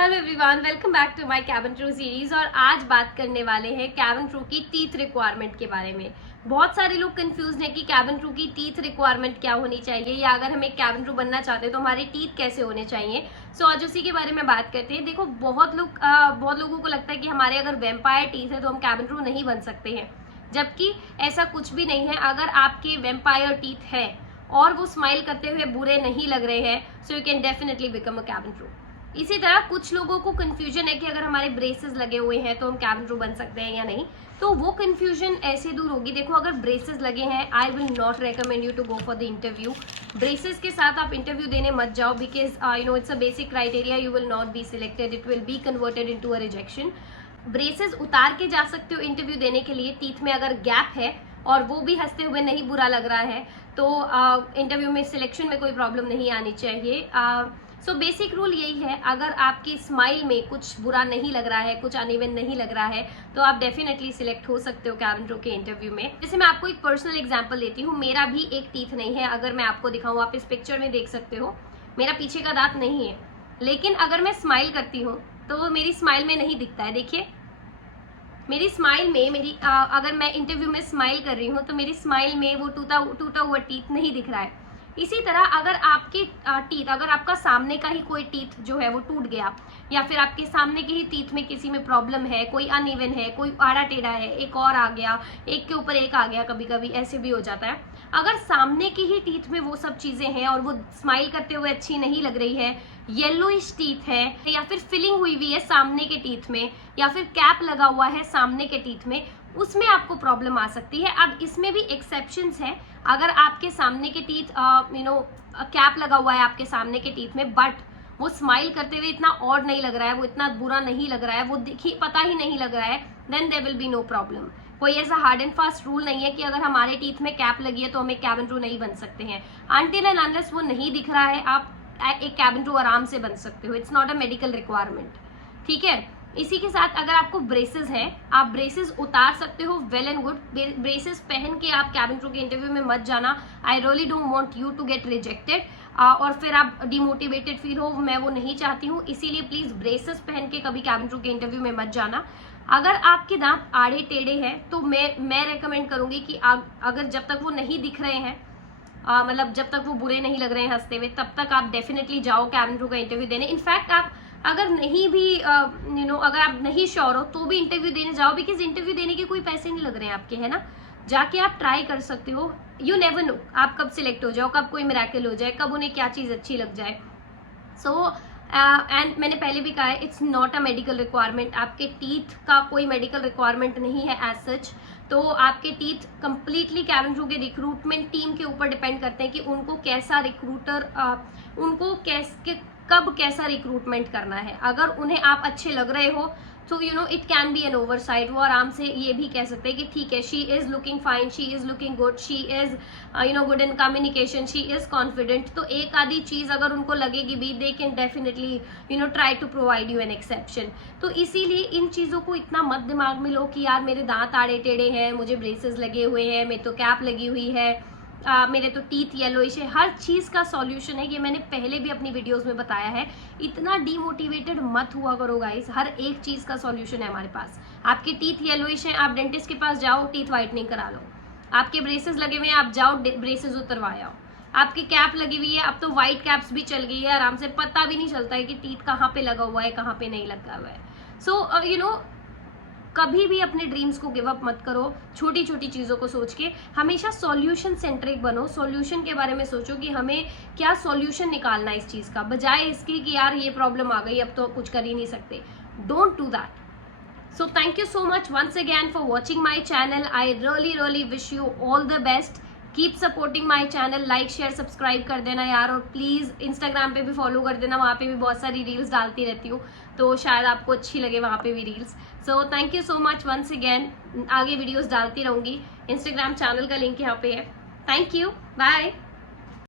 Hello everyone, welcome back to my cabin crew series. और आज बात करने वाले हैं कैबिन क्रू की टीथ रिक्वायरमेंट के बारे में। बहुत सारे लोग कंफ्यूज हैं कि कैबिन क्रू की टीथ रिक्वायरमेंट क्या होनी चाहिए, या अगर हम एक कैबिन क्रू बनना चाहते हैं तो हमारे टीथ कैसे होने चाहिए। सो आज उसी के बारे में बात करते हैं। देखो, बहुत लोगों को लगता है कि हमारे अगर वेम्पायर टीथ है तो हम कैबिन क्रू नहीं बन सकते हैं, जबकि ऐसा कुछ भी नहीं है। अगर आपके वेम्पायर टीथ है और वो स्माइल करते हुए बुरे नहीं लग रहे हैं, so you can definitely become a cabin crew. इसी तरह कुछ लोगों को कंफ्यूजन है कि अगर हमारे ब्रेसेस लगे हुए हैं तो हम कैबिन क्रू बन सकते हैं या नहीं। तो वो कंफ्यूजन ऐसे दूर होगी। देखो, अगर ब्रेसेस लगे हैं, I will not recommend you to go for the interview. Braces के साथ आप इंटरव्यू देने मत जाओ, because it's a basic criteria, you will not be selected, it will be converted into a rejection. Braces उतार के जा सकते हो इंटरव्यू देने के लिए। टीथ में अगर गैप है और वो भी हंसते हुए नहीं बुरा लग रहा है तो इंटरव्यू में सिलेक्शन में कोई प्रॉब्लम नहीं आनी चाहिए। सो बेसिक रूल यही है, अगर आपकी स्माइल में कुछ बुरा नहीं लग रहा है, कुछ अनइवन नहीं लग रहा है, तो आप डेफिनेटली सिलेक्ट हो सकते हो कैबिन क्रू के इंटरव्यू में। जैसे मैं आपको एक पर्सनल एग्जांपल देती हूँ। मेरा भी एक टीथ नहीं है। अगर मैं आपको दिखाऊँ, आप इस पिक्चर में देख सकते हो, मेरा पीछे का दांत नहीं है। लेकिन अगर मैं स्माइल करती हूँ तो मेरी स्माइल में नहीं दिखता है। देखिए, मेरी स्माइल में अगर मैं इंटरव्यू में स्माइल कर रही हूँ तो मेरी स्माइल में वो टूटा हुआ टीथ नहीं दिख रहा है। इसी तरह अगर आपके टीथ, अगर आपका सामने का ही कोई टीथ जो है वो टूट गया, या फिर आपके सामने के ही टीथ में किसी में प्रॉब्लम है, कोई अनइवन है, कोई आड़ा टेढ़ा है, एक और आ गया, एक के ऊपर एक आ गया, कभी कभी ऐसे भी हो जाता है। अगर सामने के ही टीथ में वो सब चीजें हैं और वो स्माइल करते हुए अच्छी नहीं लग रही है, येलोइश टीथ है, या फिर फिलिंग हुई है सामने के टीथ में, या फिर कैप लगा हुआ है सामने के टीथ में, उसमें आपको प्रॉब्लम आ सकती है। अब इसमें भी एक्सेप्शंस है। अगर आपके सामने के टीथ कैप लगा हुआ है आपके सामने के टीथ में, बट वो स्माइल करते हुए इतना ऑड नहीं लग रहा है, वो इतना बुरा नहीं लग रहा है, वो पता ही नहीं लग रहा है, then there will be no problem. कोई ऐसा हार्ड एंड फास्ट रूल नहीं है कि अगर हमारे टीथ में कैप लगी है तो हम एक कैबिन क्रू नहीं बन सकते हैं। अनटिल एंड अनलेस वो नहीं दिख रहा है, आप एक कैबिन क्रू आराम से बन सकते हो। It's not a medical requirement, ठीक है। इसी के साथ अगर आपको ब्रेसेस है, आप ब्रेसेस उतार सकते हो, वेल एंड गुड। ब्रेसेस पहन के आप कैबिन क्रू के इंटरव्यू में मत जाना। I really don't want you to get rejected और फिर आप डिमोटिवेटेड फील हो, मैं वो नहीं चाहती हूँ। इसीलिए प्लीज ब्रेसेस पहन के कभी कैबिन क्रू के इंटरव्यू में मत जाना। अगर आपके दांत आड़े टेढ़े हैं तो मैं रेकमेंड करूंगी कि अगर जब तक वो नहीं दिख रहे हैं, मतलब जब तक वो बुरे नहीं लग रहे हैं हंसते हुए, तब तक आप डेफिनेटली जाओ कैबिन क्रू का इंटरव्यू देने। इनफैक्ट आप अगर नहीं भी अगर आप नहीं श्योर हो तो भी इंटरव्यू देने जाओ, बिकॉज इंटरव्यू देने के कोई पैसे नहीं लग रहे हैं आपके, है ना। जाके आप ट्राई कर सकते हो। यू नेवर नो आप कब सिलेक्ट हो जाओ, कब कोई मिरेकल हो जाए, कब उन्हें क्या चीज़ अच्छी लग जाए। सो एंड मैंने पहले भी कहा है, it's not a medical requirement. आपके टीथ का कोई मेडिकल रिक्वायरमेंट नहीं है एज सच। तो आपके टीथ कंप्लीटली कैबिन क्रू के रिक्रूटमेंट टीम के ऊपर डिपेंड करते हैं कि उनको कैसा रिक्रूटर उनको कब कैसा रिक्रूटमेंट करना है। अगर उन्हें आप अच्छे लग रहे हो तो it can be an oversight. वो आराम से ये भी कह सकते हैं कि ठीक है, she is looking fine, she is looking good, she is good in communication, she is confident. तो एक आधी चीज अगर उनको लगेगी भी, they can definitely try to provide you an exception. तो इसीलिए इन चीजों को इतना मत दिमाग में लो कि यार मेरे दांत आड़े टेढ़े हैं, मुझे ब्रेसेस लगे हुए हैं, मेरे तो कैप लगी हुई है, मेरे तो टीथ येलोइश है। हर चीज़ का सॉल्यूशन है, ये मैंने पहले भी अपनी वीडियोस में बताया है। इतना डीमोटिवेटेड मत हुआ करो गाइस, हर एक चीज़ का सॉल्यूशन है हमारे पास। आपके टीथ येलोइश हैं, आप डेंटिस्ट के पास जाओ, टीथ वाइटनिंग करा लो। आपके ब्रेसेस लगे हुए हैं, आप जाओ ब्रेसेस उतरवाए आओ। आपकी कैप लगी हुई है, अब तो वाइट कैप्स भी चल गई है, आराम से पता भी नहीं चलता है कि टीथ कहाँ पे लगा हुआ है, कहाँ पे नहीं लगा हुआ है। सो कभी भी अपने ड्रीम्स को गिव अप मत करो। छोटी छोटी चीज़ों को सोच के हमेशा सॉल्यूशन सेंट्रिक बनो। सॉल्यूशन के बारे में सोचो कि हमें क्या सॉल्यूशन निकालना है इस चीज़ का, बजाय इसकी कि यार ये प्रॉब्लम आ गई, अब तो कुछ कर ही नहीं सकते। Don't do that. So thank you so much once again for watching my channel. I really wish you all the best. Keep supporting my channel, like share subscribe कर देना यार। और प्लीज़ इंस्टाग्राम पे भी फॉलो कर देना, वहाँ पे भी बहुत सारी रील्स डालती रहती हूँ, तो शायद आपको अच्छी लगे वहाँ पे भी reels. So thank you so much once again. आगे वीडियोस डालती रहूँगी। इंस्टाग्राम चैनल का लिंक यहाँ पे है। Thank you, bye.